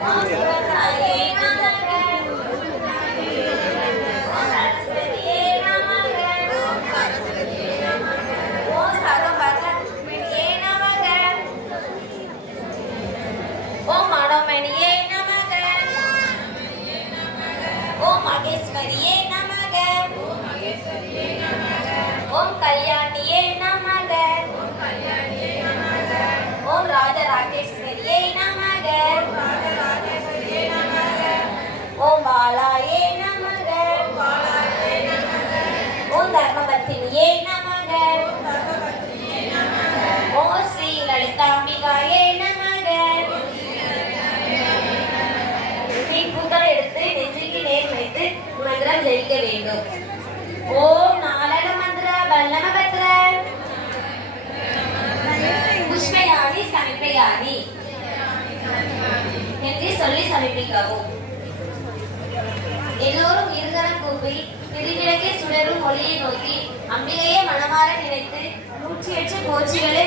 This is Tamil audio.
ओम कल्याणिये नमः। ओम राजराजेश्वरिये नमः। ओम बालाये नमः। ओम धर्मपत्निये नमः। ओम श्री ललितांबिकाये नमः। பூக்களை எடுத்து நெஞ்சுக்கு நேர் வைத்து மந்திரம் ஜெபிக்க வேண்டும். ஓம் நாலக மந்திர பல்லமபத்ர புஷ்பயானி சமிப்பயானி என்று சொல்லி சமர்ப்பிக்கவும். எல்லோரும் இருகரம் கூப்பி திருவிளக்கை சுடரும் ஒளியை நோக்கி அம்பிகையை மனமாற நினைத்து 108 போற்றிகளை